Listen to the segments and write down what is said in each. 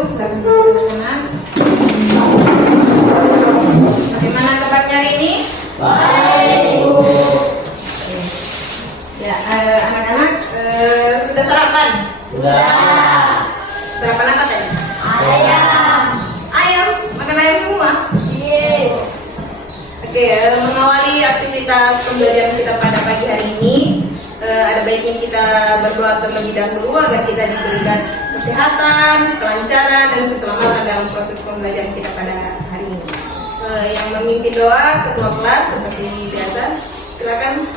Silakan anak-anak. Bagaimana kabarnya hari ini? Baik, Bu. Ya, anak-anak sudah sarapan? Sudah. Sarapan apa tadi? Ayam. Ayam? Makan ayam semua? Iya. Oke, mengawali aktivitas pembelajaran kita pada pagi hari ini, ada baiknya kita berdoa terlebih dahulu agar kita diberikan kesehatan, kelancaran, dan keselamatan dalam proses pembelajaran kita pada hari ini. Yang memimpin doa ketua kelas seperti biasa, silakan.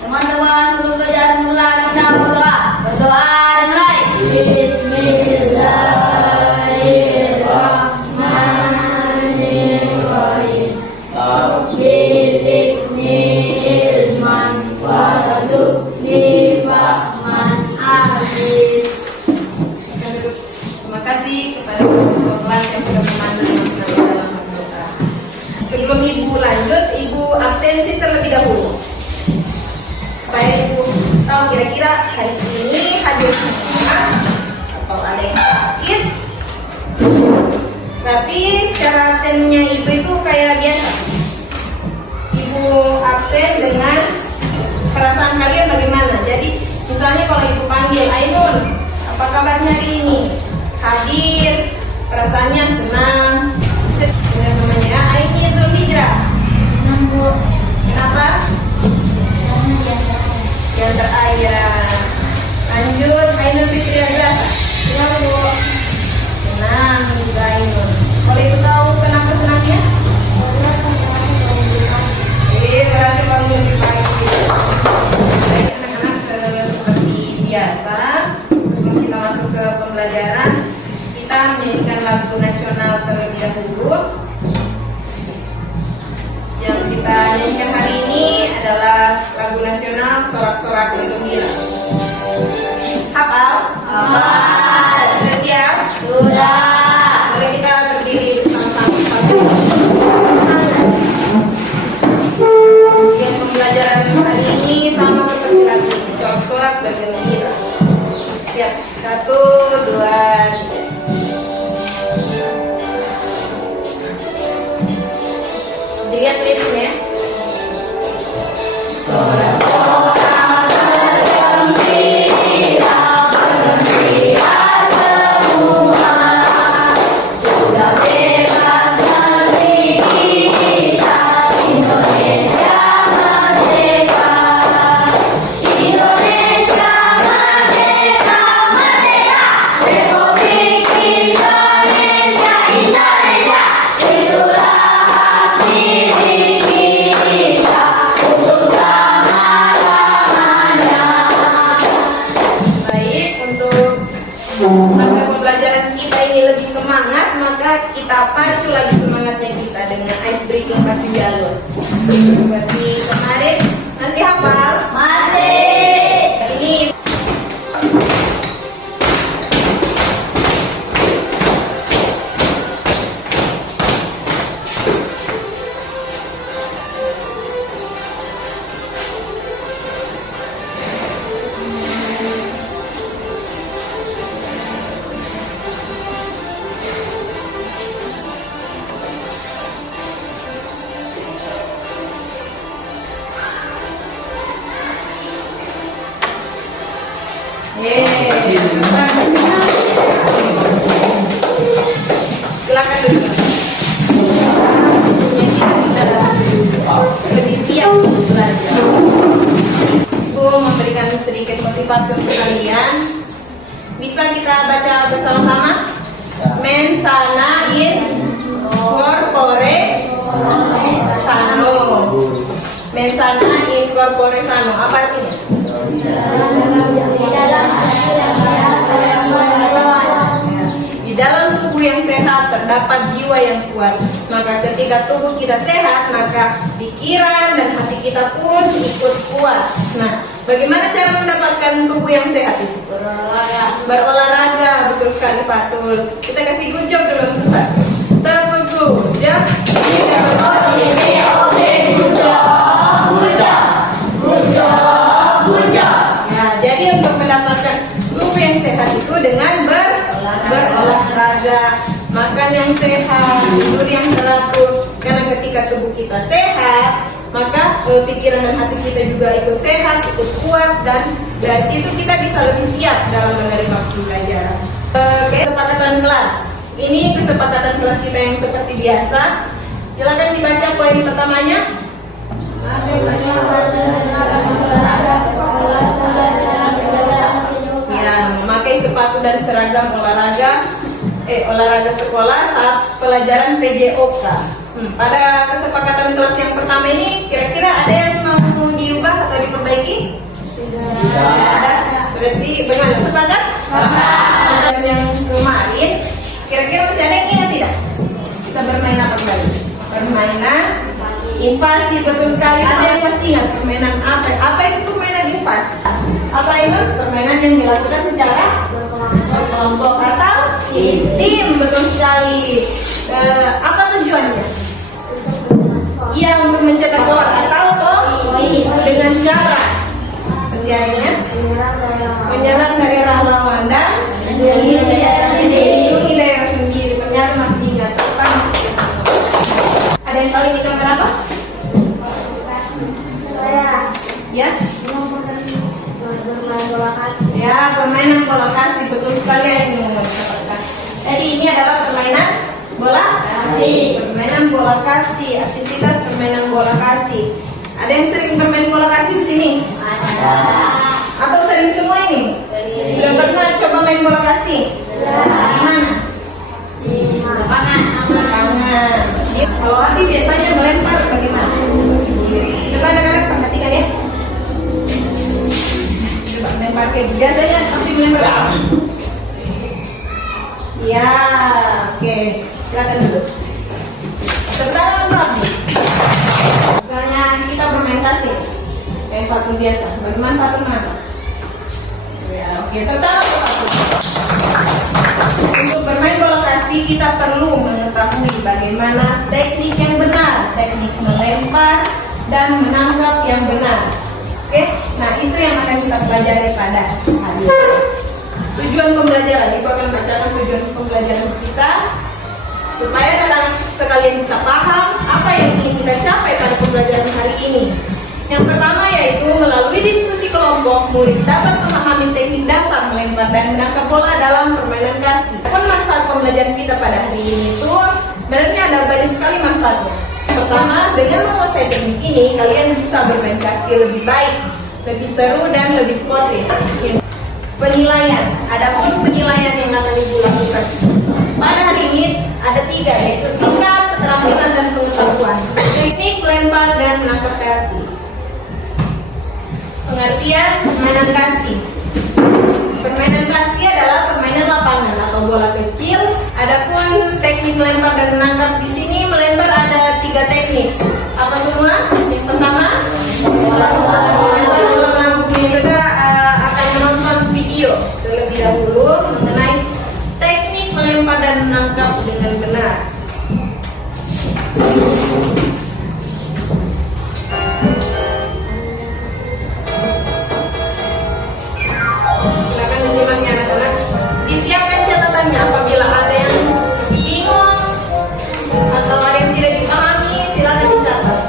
Teman-teman, sebelum belajar mulai kita berdoa. Berdoa dan mulai. Bismillahirrahmanirrahim. Bismikni ilman warzuqni fahman alim. Terima kasih kepada ketua kelas yang sudah memandu saya dalam berdoa. Sebelum ibu lanjut, ibu absensi terlebih dahulu. Supaya ibu tahu kira-kira hari ini hadir semua atau ada yang sakit. Tapi cara absennya ibu itu kayak biasa. Ibu absen dengan perasaan kalian bagaimana. Jadi misalnya kalau ibu panggil Ainun, apa kabarnya hari ini? Hadir, perasaannya senang. Dengan namanya Ainul Zulhijrah. Kenapa? Yang terayah. Lanjut, Ainul Fitri Azhar. Kenapa, Bu? Senang juga Ainul. Kalau ibu tahu kenapa senangnya? Berarti bangun lebih pagi. Baik, anak-anak, seperti biasa, sebelum kita masuk ke pembelajaran, kita menyanyikan lagu nasional terlebih dahulu. Yang kita nyanyikan hari ini adalah lagu nasional Sorak-Sorak Bergembira. Hafal? Hafal. Sudah siap? Sudah. Boleh kita berdiri bersama-sama. Yang pembelajaran hari ini sama seperti lagu Sorak-Sorak Bergembira. Siap? 1, 2, 3. Dilihat lirisnya. Sorak-sorak bergembira, bergembira semua. Sudah bebas negeri kita, Indonesia merdeka. Indonesia merdeka, merdeka. Republik Indonesia, Indonesia. Itulah hak milik kita untuk selama-lamanya. Baik, untuk agar pembelajaran kita ini lebih semangat, maka kita pacu lagi semangatnya kita dengan ice breaking pasti jalur. Seperti kemarin, masih hafal? Masih. Ini silakan dulu. Lebih siap untuk belajar. Ibu memberikan sedikit motivasi untuk kalian. Bisa kita baca bersama-sama? Mensana in corpore sano. Mensana in corpore sano. Apa artinya? Di dalam tubuh yang sehat terdapat jiwa yang kuat. Maka ketika tubuh kita sehat, maka pikiran dan hati kita pun ikut kuat. Nah, bagaimana cara mendapatkan tubuh yang sehat itu? Berolahraga, betul sekali Patul. Kita kasih good job dulu untuk Patul. Good job. Ya, jadi untuk mendapatkan tubuh yang sehat itu dengan berolahraga, makan yang sehat, tidur yang teratur. Karena ketika tubuh kita sehat, maka pikiran dan hati kita juga ikut sehat, ikut kuat, dan dari situ kita bisa lebih siap dalam menerima pembelajaran. Kesepakatan kelas. Ini kesepakatan kelas kita yang seperti biasa. Silakan dibaca poin pertamanya. Ya, memakai sepatu dan seragam olahraga sekolah saat pelajaran PJOK. Pada kesepakatan kelas yang pertama ini, kira-kira ada yang mau diubah atau diperbaiki? Tidak ada. Berarti bagaimana? Sepakat? Sepakat. Yang kemarin, kira-kira masih ada yang ingat tidak? Kita bermain apa kembali? Permainan invasi, betul sekali. Ada yang masih ingat permainan apa? Apa itu permainan invasi? Apa itu? Permainan yang dilakukan secara berkelompok atau tim, betul sekali. Apa tujuannya? Iya, untuk mencetak gol atau dengan cara kesiarannya menyerang daerah lawan dan melindungi daerah sendiri. Ternyata masih ingat tentang. Ada yang paling ingat berapa? Ya? Ya, permainan bola kasti, betul sekali yang mengatakan. Jadi ini adalah permainan bola kasti. Permainan bola kasti, aktivitas permainan bola kasti. Ada yang sering bermain bola kasti di sini? Ada. Atau sering semua ini? Belum pernah coba main bola kasti? Di mana? Di lapangan. Kalau Adi biasanya melempar bagaimana? Coba anak-anak perhatikan ya. Coba melempar kayak biasanya pasti melempar. Ya, oke. Silakan dulu. Sekarang lagi. Misalnya kita bermain kasti, satu biasa. Bagaimana satu mana? Ya, oke. Tetap satu. Untuk bermain bola kasti kita perlu mengetahui bagaimana teknik yang benar, teknik melempar dan menangkap yang benar. Oke. Nah, itu yang akan kita pelajari pada hari ini. Tujuan pembelajaran, Ibu akan bacakan tujuan pembelajaran kita supaya anak-anak sekalian bisa paham apa yang ingin kita capai pada pembelajaran hari ini. Yang pertama yaitu melalui diskusi kelompok, murid dapat memahami teknik dasar melempar dan menangkap bola dalam permainan kasti. Manfaat pembelajaran kita pada hari ini itu sebenarnya ada banyak sekali manfaatnya. Pertama, dengan menguasai teknik ini, kalian bisa bermain kasti lebih baik, lebih seru dan lebih sportif. Penilaian, adapun penilaian yang akan Ibu lakukan pada hari ini ada 3, yaitu sikap, keterampilan dan pengetahuan, teknik melempar dan menangkap kasti. Pengertian permainan kasti. Permainan kasti adalah permainan lapangan atau bola kecil. Adapun teknik melempar dan menangkap di sini melempar ada 3 teknik. Apa semua? Yang pertama, kita akan menonton video terlebih dahulu mengenai teknik melempar dan menangkap dengan benar. Silakan disimaknya anak-anak. Disiapkan catatannya apabila ada yang bingung atau ada yang tidak dipahami, silakan dicatat.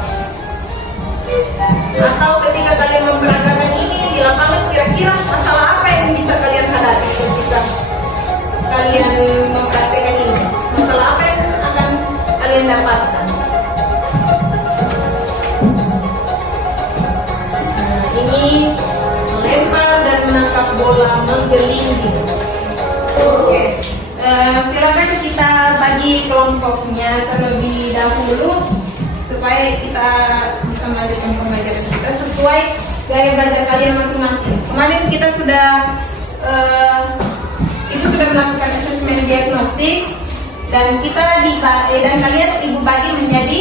Atau ketika kalian memperagakan ini di lapangan, kira-kira masalah apa yang bisa kalian hadapi ketika kalian mempraktekkan ini? Masalah apa yang akan kalian dapatkan? Nah, ini melempar dan menangkap bola menggelinding. Oke. Silakan kita bagi kelompoknya terlebih dahulu supaya kita bisa melanjutkan pembelajaran kita sesuai gaya belajar kalian masing-masing. Kemarin kita sudah melakukan asesmen diagnostik dan kita dan kalian Ibu bagi menjadi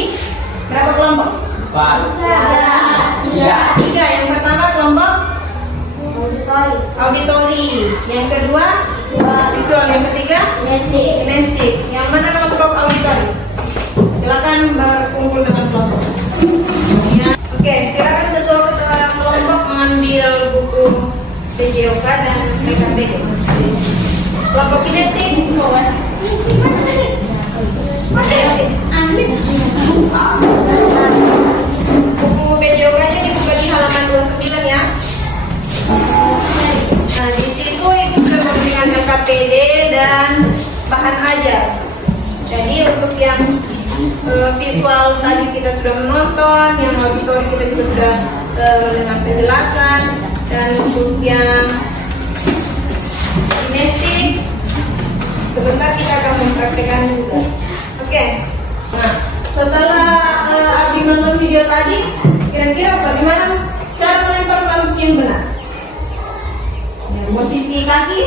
berapa kelompok? 4. 3. Yang pertama kelompok auditori. Yang kedua visual. Yang ketiga kinestik. Yang mana kelompok auditori? Silakan berkumpul dengan kelompok. Ya. Oke, silakan ketua kelompok mengambil buku PJOK dan PKB. Kelompok kinetik. Buku PJOK-nya dibuka di halaman 29 ya. Nah, di situ Ibu sudah memberikan LKPD dan bahan ajar. Jadi untuk yang visual tadi kita sudah menonton, yang auditori kita juga sudah mendengar penjelasan, dan untuk yang kinetik sebentar kita akan mempraktekkan juga. Oke. Nah, setelah Abdi nonton video tadi, kira-kira bagaimana cara melempar lampu yang benar? Ya, posisi kaki,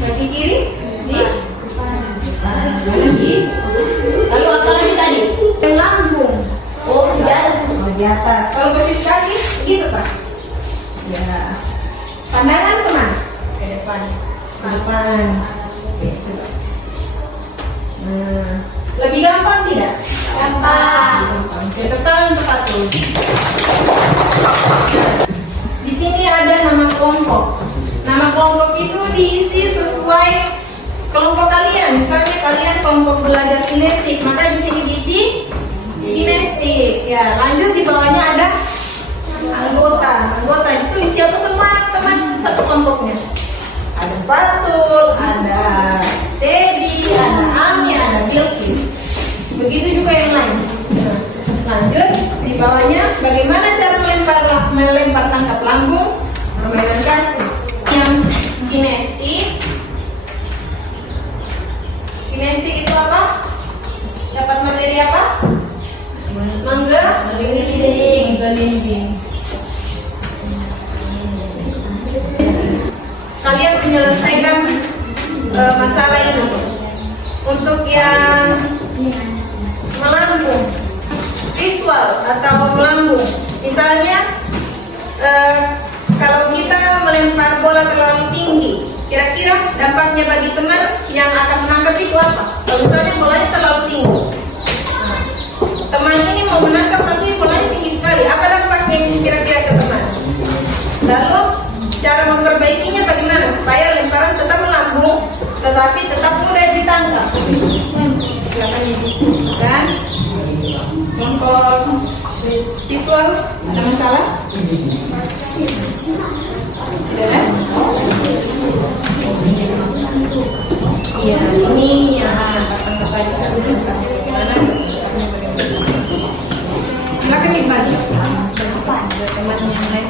kaki kiri, lagi. Lalu apa lagi tadi? Lambung. Oh, Di atas. Kalau posisi kaki, gitu kan? Ya. Pandangan kemana? ke depan. Ke depan. Oke, coba. Nah, lebih gampang tidak? Gampang. Kita tahu yang tepat dulu. Di sini ada nama kelompok. Nama kelompok itu diisi sesuai kelompok kalian. Misalnya kalian kelompok belajar kinetik, maka di sini diisi kinetik. Ya, lanjut di bawahnya ada anggota. Anggota itu isi apa semua teman satu kelompoknya. Ada Fatul, ada Teddy, ada Ami, ada Bilkis. Begitu juga yang lain. Nah, lanjut di bawahnya bagaimana cara melempar tangkap lambung, permainan kasih. Yang kinetik. Kinetik itu apa? Dapat materi apa? Menggelinding. Kalian menyelesaikan masalah ini. Untuk yang melambung, visual atau melambung, misalnya kalau kita melempar bola terlalu tinggi, kira-kira dampaknya bagi teman yang akan menangkap itu apa? Kalau misalnya bolanya terlalu tinggi, nah, teman ini mau menangkap tapi bolanya tinggi sekali, apa dampaknya kira-kira ke teman? Lalu cara memperbaikinya bagaimana supaya lemparan tetap melambung tetapi tetap mudah ditangkap? Silakan didiskusikan. Kelompok visual ada masalah? Tidak kan? Iya, ini yang tangkap tadi gimana? Silakan dibagi. Teman yang lain.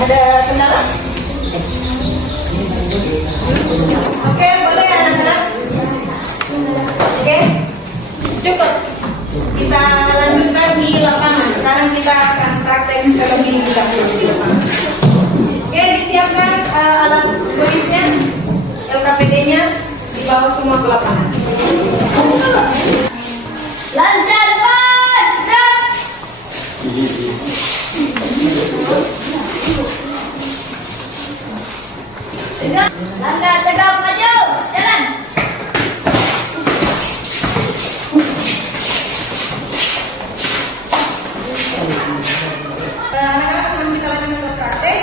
Ada kendala? Oke, boleh anak-anak? Oke, cukup. Kita lanjutkan di lapangan. Sekarang kita akan praktek terlebih dahulu di lapangan. Oke, disiapkan alat tulisnya, LKPD-nya, dibawa semua ke lapangan. Lancar, Pak. Gerak. Tegak. Langkah tegak maju. Jalan. Anak-anak, sebelum kita lanjut ke praktek,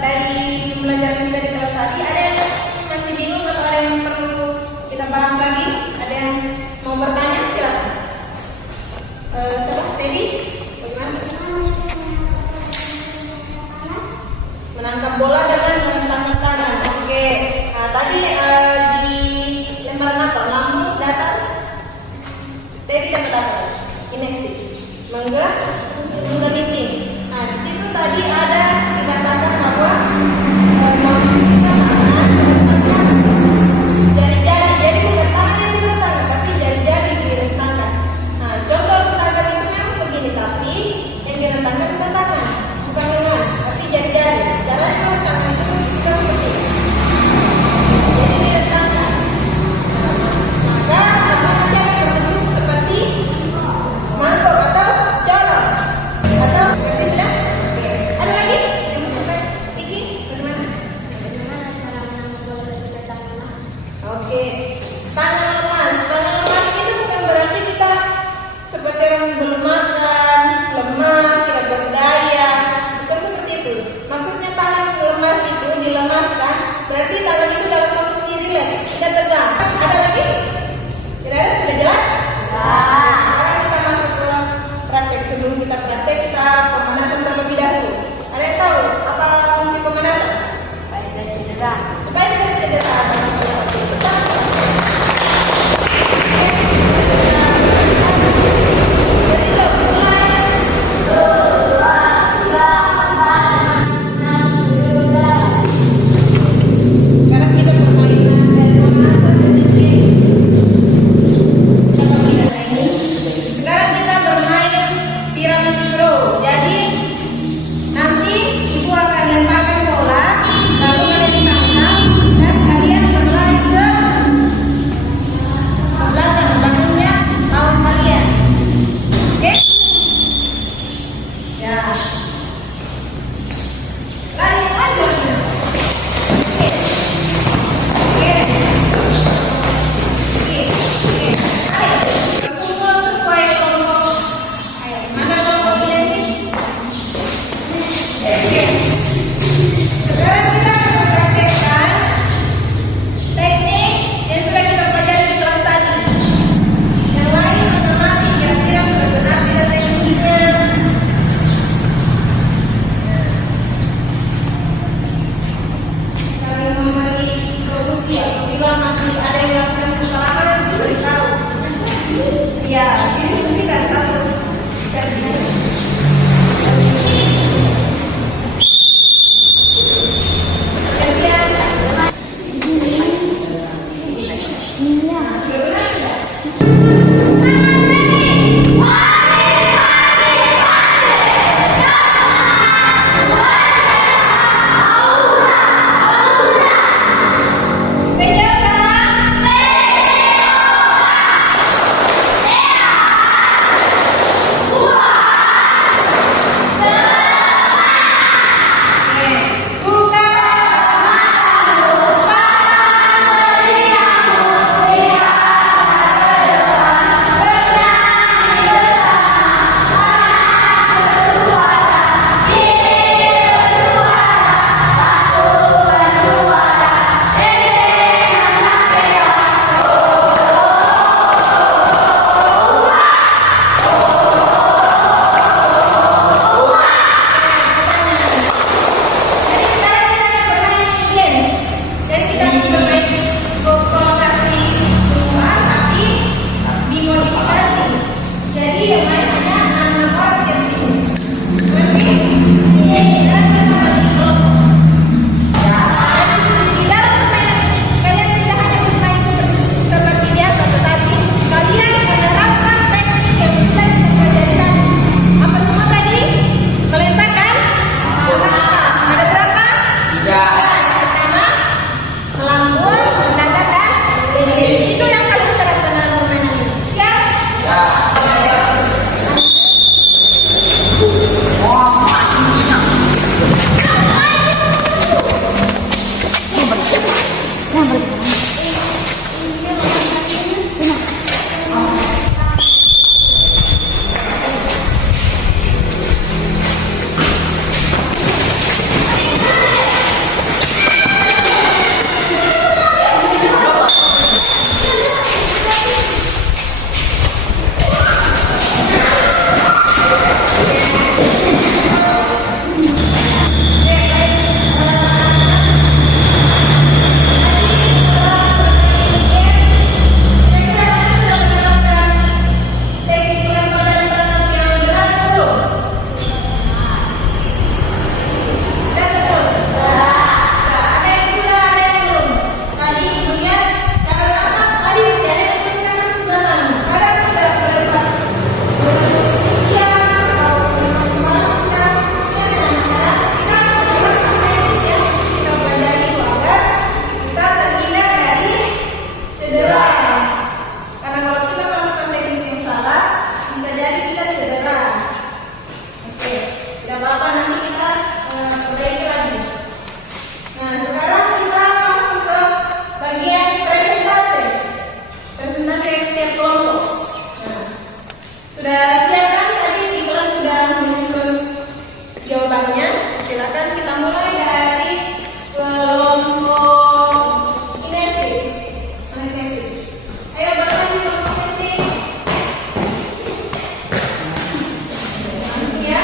dari pembelajaran kita di kelas tadi, ada yang masih bingung atau ada yang perlu kita bahas lagi? Ada yang mau bertanya? Silakan. Coba, Teddy, bagaimana? Menangkap bola dengan menghentakkan tangan. Oke, Oke, tangan lemas. Tangan lemas itu bukan berarti kita seperti orang belum makan, lemah, tidak berdaya. Bukan seperti itu. Maksudnya tangan lemas itu dilemaskan, berarti tangan itu dalam posisi rileks, tidak tegang. Ada lagi? Tidak ada? Sudah jelas? Sekarang kita masuk ke praktek. Sebelum kita praktek, kita pemanasan terlebih dahulu. Ada yang tahu apa fungsi pemanasan? Supaya tidak cedera. magnetic. Ayo bapak ini magnetic. Ya.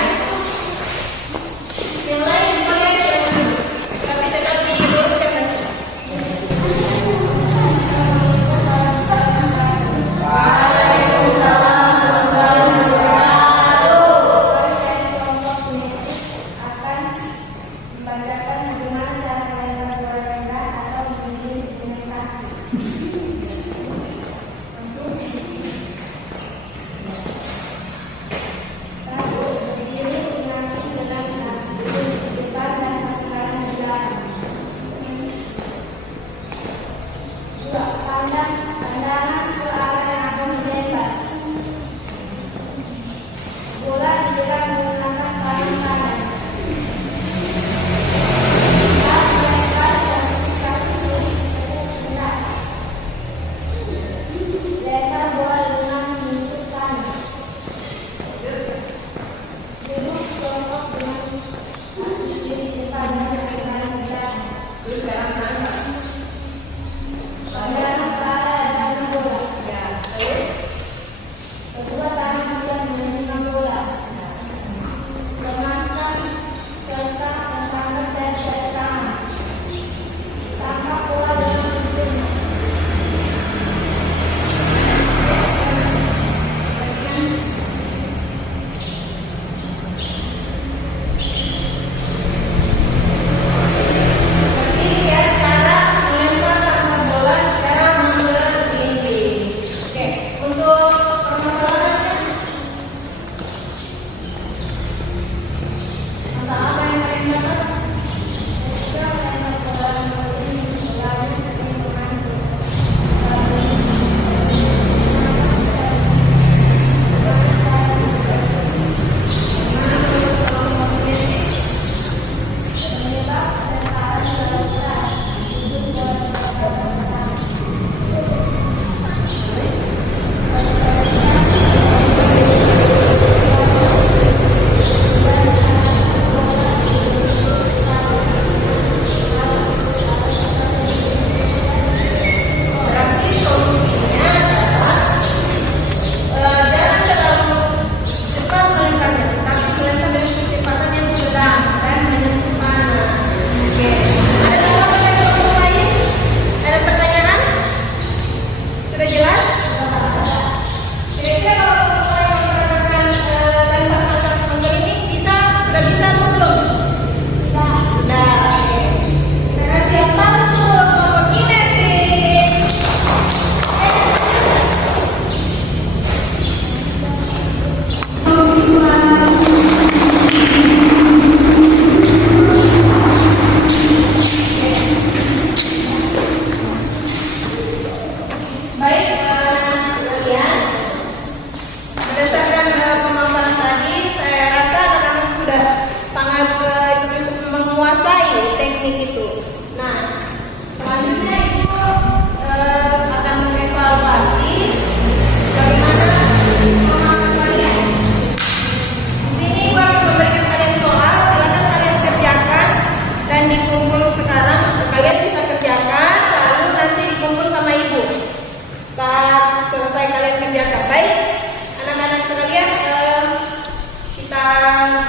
Yang lain kalian jangan, tapi tetap diluruskan lagi.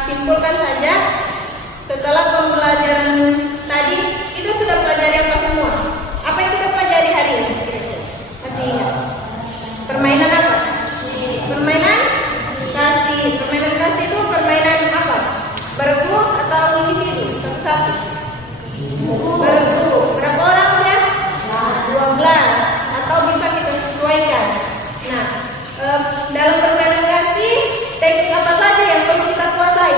Simpulkan saja, setelah pembelajaran tadi kita sudah pelajari apa semua? Apa yang kita pelajari hari ini? Masih ingat? Permainan apa? Permainan kasih. Permainan kasih itu permainan apa? Bergu atau individu? Satu-satu. Bergu. Berapa orang ya? 12. Atau bisa kita sesuaikan. Nah, dalam permainan kasih teknik apa saja yang perlu kita kuasai?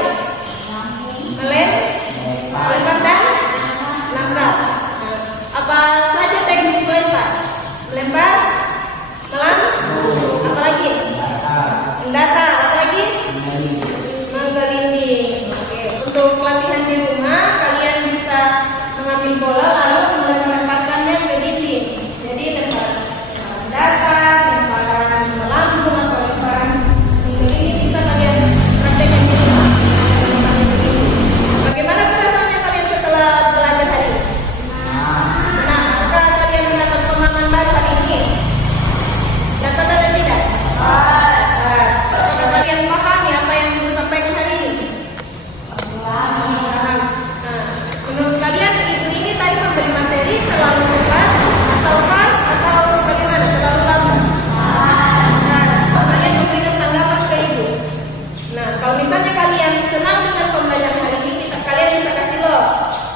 Melempar, Apakah kalian pahami apa yang Ibu sampaikan hari ini? Paham. Nah, menurut kalian Ibu ini tadi memberi materi terlalu cepat atau pas atau bagaimana? Terlalu lambat? Nah, kalian memberikan tanggapan ke Ibu. Nah, kalau misalnya kalian senang dengan pembelajaran hari ini, kalian bisa kasih loh.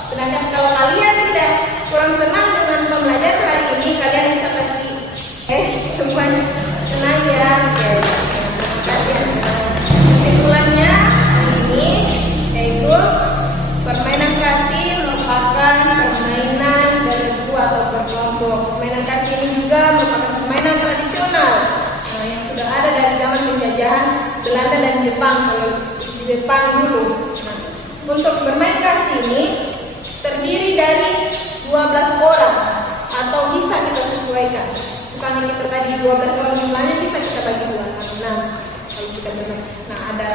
Sedangkan kalau kalian tidak kurang senang dengan pembelajaran hari ini, kalian bisa kasih semuanya senang ya. Oke. Kesimpulannya hari ini yaitu permainan kasih merupakan permainan dari buku atau berkelompok. Permainan kasih ini juga merupakan permainan tradisional yang sudah ada dari zaman penjajahan Belanda dan Jepang. Kalau di Jepang dulu. Untuk bermain kasih ini terdiri dari 12 orang atau bisa kita sesuaikan. Misalnya kita tadi 12 orang jumlahnya bisa kita bagi 2 kali 6 kalau kita bermain. Nah, ada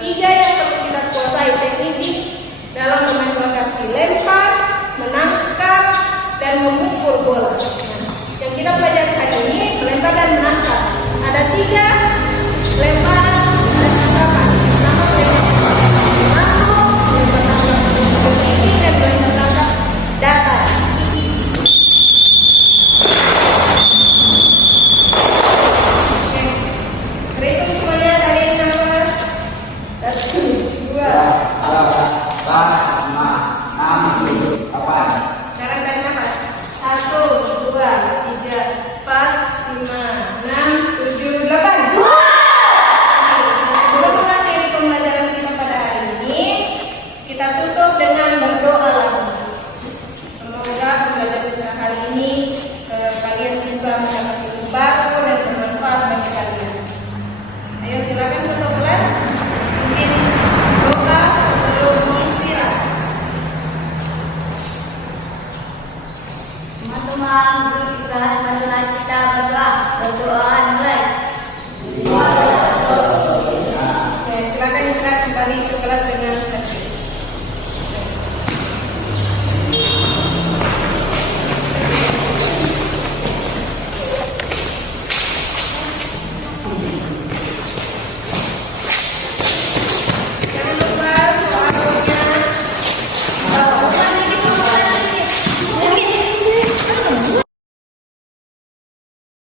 3 yang perlu kita kuasai teknik dalam bermain bola kasih: lempar, menangkap, dan memukul bola. Nah, yang kita pelajari hari ini melempar dan menangkap. Ada 3 lemparan dan tangkapan. Nama lempar tinggi dan lempar tangkap datar. Berhitung semuanya dari nafas. 1, 2. Sekarang dari nafas. 1, 2, 3, 4, 5, 6, 7, 8. Sebelum mengakhiri pembelajaran kita pada hari ini, kita tutup dengan berdoa lagi. Semoga pembelajaran kita hari ini kalian bisa mendapat ilmu baru dan bermanfaat bagi kalian. Ayo silakan ketua kelas, mungkin doa sebelum istirahat. Teman-teman, beristirahat